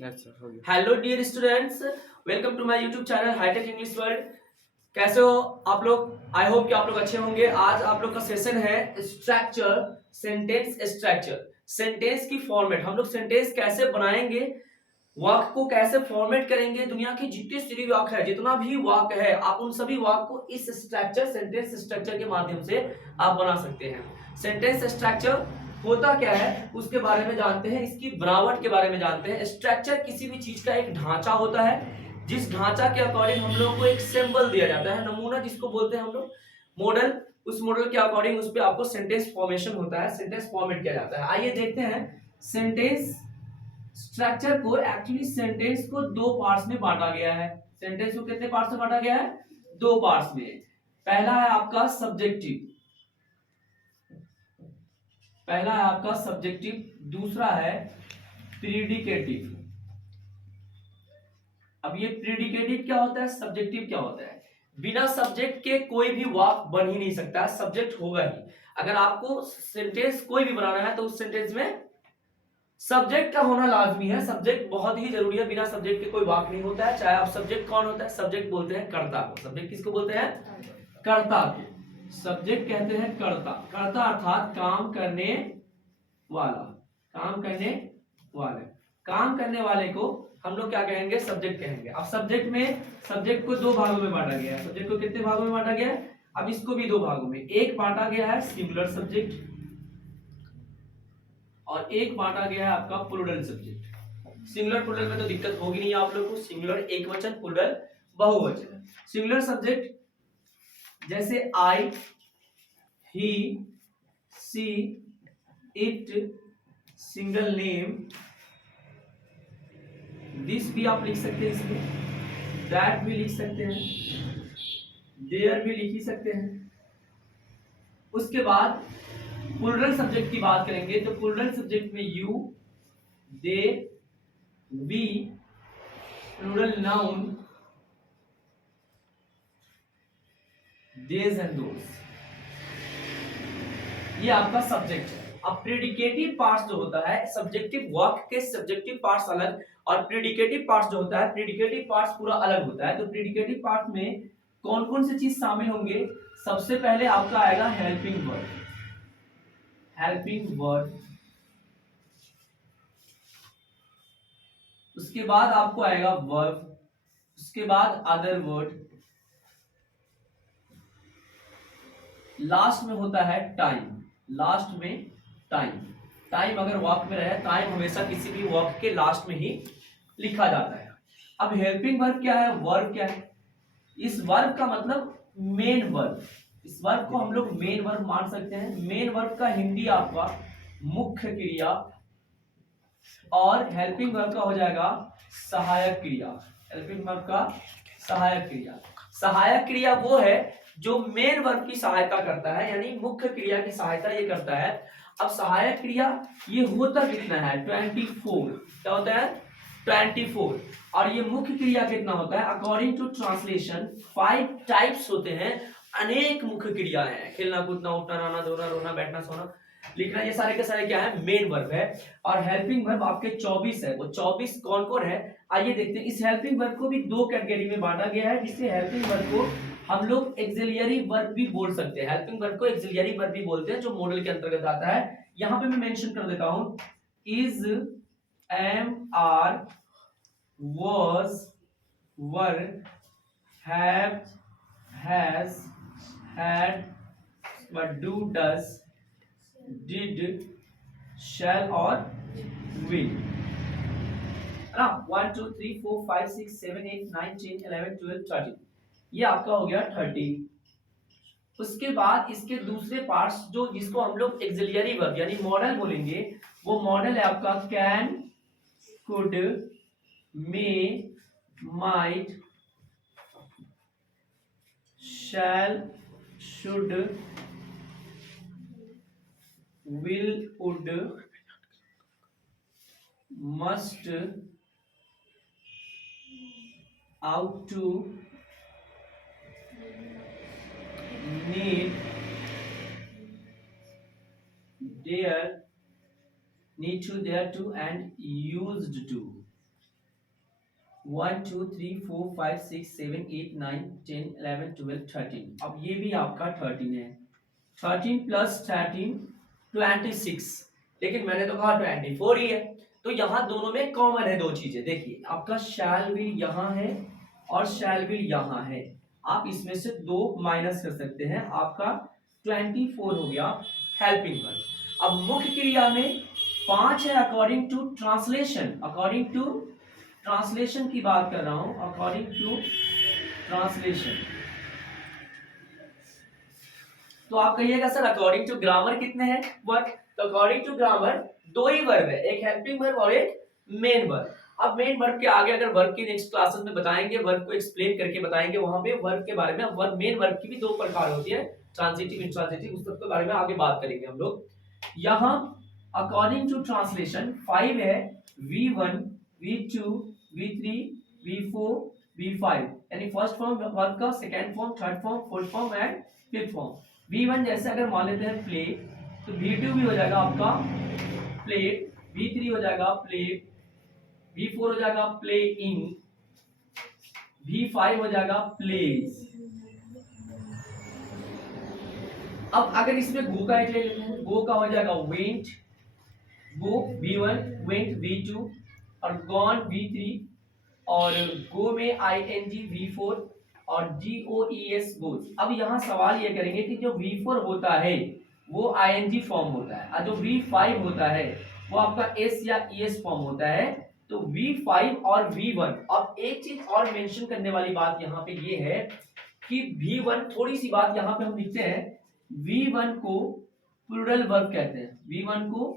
अच्छा हो गया। Hello dear students, welcome to my YouTube channel Hitech English World. कैसे हो आप लोग? आई होप कि आप लोग अच्छे होंगे। आज आप लोग का सेशन है स्ट्रक्चर, सेंटेंस स्ट्रक्चर, सेंटेंस की फॉर्मेट। हम लोग सेंटेंस कैसे बनाएंगे, वाक्य को कैसे फॉर्मेट करेंगे। दुनिया की जितनी सारी वाक्य है, जितना भी वाक्य है, आप उन सभी वाक्य को इस स्ट्रक्चर, सेंटेंस स्ट्रक्चर के माध्यम से आप बना सकते हैं। सेंटेंस स्ट्रक्चर होता क्या है उसके बारे में जानते हैं, इसकी बनावट के बारे में जानते हैं। स्ट्रक्चर किसी भी चीज का एक ढांचा होता है, जिस ढांचा के अकॉर्डिंग हम लोग को एक सिंबल दिया जाता है, नमूना जिसको बोलते हैं हम लोग, मॉडल। उस मॉडल के अकॉर्डिंग उस पर आपको सेंटेंस फॉर्मेशन होता है, सेंटेंस फॉर्मेट किया जाता है। आइए देखते हैं सेंटेंस स्ट्रक्चर को। एक्चुअली सेंटेंस को दो पार्ट्स में बांटा गया है। सेंटेंस को कितने पार्ट्स में बांटा गया है? दो पार्ट्स में। पहला है आपका सब्जेक्टिव, पहला है आपका सब्जेक्टिव, दूसरा है प्रीडिकेटिव। अब ये प्रीडिकेटिव क्या होता है, सब्जेक्टिव क्या होता है? बिना सब्जेक्ट के कोई भी वाक्य बन ही नहीं सकता, सब्जेक्ट होगा ही। अगर आपको सेंटेंस कोई भी बनाना है तो उस सेंटेंस में सब्जेक्ट का होना लाजमी है। सब्जेक्ट बहुत ही जरूरी है, बिना सब्जेक्ट के कोई वाक्य नहीं होता है। चाहे आप सब्जेक्ट कौन होता है? सब्जेक्ट बोलते हैं कर्ता को। सब्जेक्ट किसको बोलते हैं? कर्ता को सब्जेक्ट कहते हैं। कर्ता, कर्ता अर्थात काम करने वाला, काम करने वाले, काम करने वाले को हम लोग क्या कहेंगे? सब्जेक्ट कहेंगे। अब सब्जेक्ट में, सब्जेक्ट को दो भागों में बांटा गया है। सब्जेक्ट को कितने भागों में बांटा गया है? अब इसको भी दो भागों में। एक बांटा गया है सिंगुलर सब्जेक्ट और एक बांटा गया है आपका प्लूरल सब्जेक्ट। सिंगुलर प्लूरल में तो दिक्कत होगी नहीं आप लोग को। सिंगुलर एक वचन, प्लूरल बहुवचन। सिंगुलर सब्जेक्ट जैसे आई, ही, सी, इट, सिंगल नेम, दिस भी आप लिख सकते हैं इसमें, दैट भी लिख सकते हैं, देयर भी लिख ही सकते हैं। उसके बाद प्लूरल सब्जेक्ट की बात करेंगे तो प्लूरल सब्जेक्ट में you, they, we, plural noun these and those, ये आपका सब्जेक्ट है। अब प्रेडिकेटिव पार्ट्स जो होता है, सब्जेक्टिव वाक्य के सब्जेक्टिव पार्ट्स अलग और प्रेडिकेटिव पार्ट्स जो होता है, प्रेडिकेटिव पार्ट्स पूरा अलग होता है। तो प्रेडिकेटिव पार्ट में कौन कौन सी चीज शामिल होंगे? सबसे पहले आपका आएगा हेल्पिंग वर्ब, हेल्पिंग वर्ब। उसके बाद आपको आएगा वर्ब, उसके बाद अदर वर्ड, लास्ट में होता है टाइम, लास्ट में टाइम। टाइम अगर वाक्य में रहे, टाइम हमेशा किसी भी वाक्य के लास्ट में ही लिखा जाता है। अब हेल्पिंग वर्ब क्या है, वर्ब क्या है? इस वर्ब का मतलब मेन वर्ब, इस वर्ब को हम लोग मेन वर्ब मान सकते हैं। मेन वर्ब का हिंदी आपका मुख्य क्रिया और हेल्पिंग वर्ब का हो जाएगा सहायक क्रिया। हेल्पिंग वर्ब का सहायक क्रिया। सहायक क्रिया वो है जो मेन वर्ब की सहायता करता है, यानी मुख्य क्रिया की सहायता ये करता है। अब सहायक क्रिया ये होता कितना है? 24। क्या होता है? 24। और ये मुख्य क्रिया कितना होता है? अकॉर्डिंग टू ट्रांसलेशन 5 टाइप्स होते हैं। अनेक मुख्य क्रिया है, खेलना कूदना, उठना, नहाना, धोना, रोना, बैठना, सोना, लिखना, ये सारे के सारे क्या है? मेन वर्ब है। और हेल्पिंग वर्ब आपके 24 है। वो 24 कौन कौन है? आइए देखते हैं। इस हेल्पिंग वर्ब को भी दो कैटेगरी में बांटा गया है, जिससे हेल्पिंग वर्ब को हम लोग एक्सिलियरी वर्ब भी बोल सकते हैं। हेल्पिंग वर्ब को एक्सिलियरी वर्ब भी बोलते हैं, जो मॉडल के अंतर्गत आता है। यहां पे मैं मेंशन कर देता हूं, is, am, are, was, were, have, has, had, but do, does, did, shall और will, है ना? 1 2 3 4 5 6 7 8 9 10 11 12 13, ये आपका हो गया 30। उसके बाद इसके दूसरे पार्ट्स जो, जिसको हम लोग एक्सिलियरी वर्ब यानी मॉडल बोलेंगे, वो मॉडल है आपका can, could, may, might, shall, should, will, would, must, ought to, need, dare, need to, dare to and used to। 1 2 3 4 5 6 7 8 9 10 11 12 13। अब ये भी आपका 13 है। 13 प्लस 13 26, लेकिन मैंने तो कहा 24 ही है। तो यहाँ दोनों में कॉमन है दो चीजें। देखिए आपका शैल विल यहाँ है और शैल विल यहाँ है, आप इसमें से दो माइनस कर सकते हैं, आपका 24 हो गया हेल्पिंग वर्ब। अब मुख्य क्रिया में 5 है according to translation. According to translation की बात कर रहा हूं, अकॉर्डिंग टू ट्रांसलेशन। तो आप कहिएगा सर अकॉर्डिंग टू ग्रामर कितने हैं वर्ब? तो अकॉर्डिंग टू ग्रामर दो ही वर्ब है, एक हेल्पिंग वर्ब और एक मेन वर्ब। अब मेन वर्ब के आगे अगर वर्ब की नेक्स्ट क्लासेस में बताएंगे, वर्ब को एक्सप्लेन करके बताएंगे, वहां पे वर्ब के बारे में। वर्ब मेन वर्ब की भी दो प्रकार होती है, ट्रांजिटिव, इंट्रांजिटिव, उस सब के बारे में आगे बात करेंगे हम लोग। यहाँ अकॉर्डिंग टू ट्रांसलेशन 5 है, V1 V2 V3 V4 V5, यानी फर्स्ट फॉर्म वर्ब का, second form, third form, fourth form and fifth form. V1 जैसे अगर मान लेते हैं प्लेट, तो V2 भी हो जाएगा आपका प्लेट, V3 हो जाएगा प्लेट, V4 हो जाएगा प्लेइंग, V5 हो जाएगा प्लेज। अब अगर इसमें गो का ले लेते हैं, गो का हो जाएगा वेंट, गो V1, वेंट V2 और गॉन V3, और गो में ING V4 और GOES गोज। अब यहाँ सवाल ये करेंगे कि जो V4 होता है वो ING फॉर्म होता है, और जो V5 होता है वो आपका S या ES फॉर्म होता है। तो V5 और V1। अब एक चीज और मेंशन करने वाली बात यहाँ पे ये है कि V1, थोड़ी सी बात यहाँ पे हम लिखते हैं, V1 को प्लूरल वर्ब कहते हैं, V1 को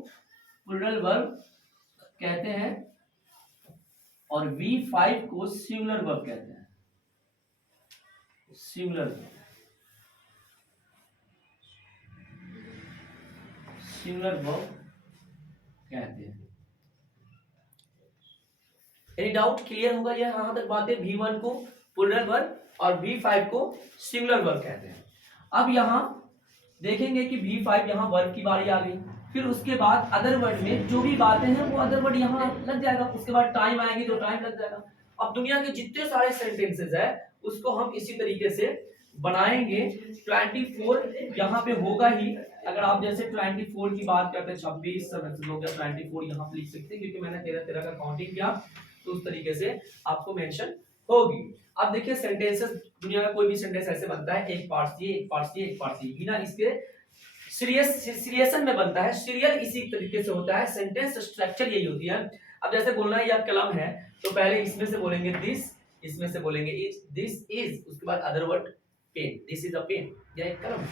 प्लूरल वर्ब कहते हैं, और V5 को सिंगुलर वर्ब कहते हैं, सिंगुलर वर्ब कहते हैं। Any doubt? क्लियर होगा ये यहां तक बातें? V1 को प्लूरल वर्ब और V5 को सिंगुलर वर्ब कहते हैं। अब यहां देखेंगे कि V5 यहां वर्ब की बारी आ गई, फिर उसके बाद अदर वर्ड में जो भी बातें हैं वो अदर वर्ड यहाँ लग जाएगा, उसके बाद टाइम आएगी तो टाइम लग जाएगा। अब दुनिया के जितने सारे सेंटेंसेस है उसको हम इसी तरीके से बनाएंगे। 24 यहाँ पे होगा ही, अगर आप जैसे 24 की बात करते हैं, 26 हो गया, 24 यहाँ पे लिख सकते हैं, क्योंकि मैंने 13 का काउंटिंग किया, तो उस तरीके से आपको मेंशन होगी। अब देखिए सेंटेंसेस, दुनिया का कोई भी सेंटेंस ऐसे बनता है, एक पार्ट सी, एक पार्ट सी, एक पार्ट सी, बिना इसके सीरियसन में बनता है। सीरियल इसी तरीके से होता है, सेंटेंस स्ट्रक्चर यही होती है। अब जैसे बोलना है या कलम है, तो पहले इसमें से बोलेंगे दिस, इसमें से बोलेंगे इज, दिस इज, उसके बाद other word pen, this is a pen, या एक कलम।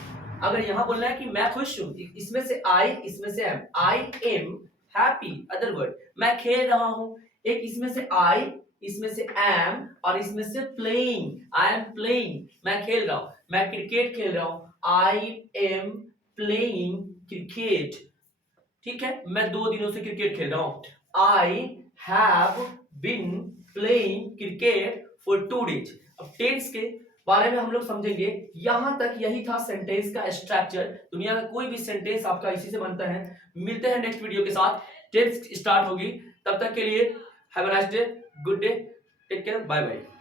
अगर यहाँ बोलना है कि मैं खुश हूँ, इसमें से आई, इसमें से am, I am happy, other word. मैं खेल रहा हूँ, एक इसमें से आई, इसमें से एम, और इसमें से प्लेइंग, आई एम प्लेइंग, मैं खेल रहा हूँ। मैं क्रिकेट खेल रहा हूँ, आई एम प्लेइंग क्रिकेट, ठीक है, मैं 2 दिनों से क्रिकेट खेल रहा हूं। I have been playing cricket for 2 days. अब टेंस के बारे में हम लोग समझेंगे, यहां तक यही था सेंटेंस का स्ट्रक्चर। दुनिया का कोई भी सेंटेंस आपका इसी से बनता है। मिलते हैं नेक्स्ट वीडियो के साथ, टेंस स्टार्ट होगी, तब तक के लिए have a nice day, good day, take care, bye bye.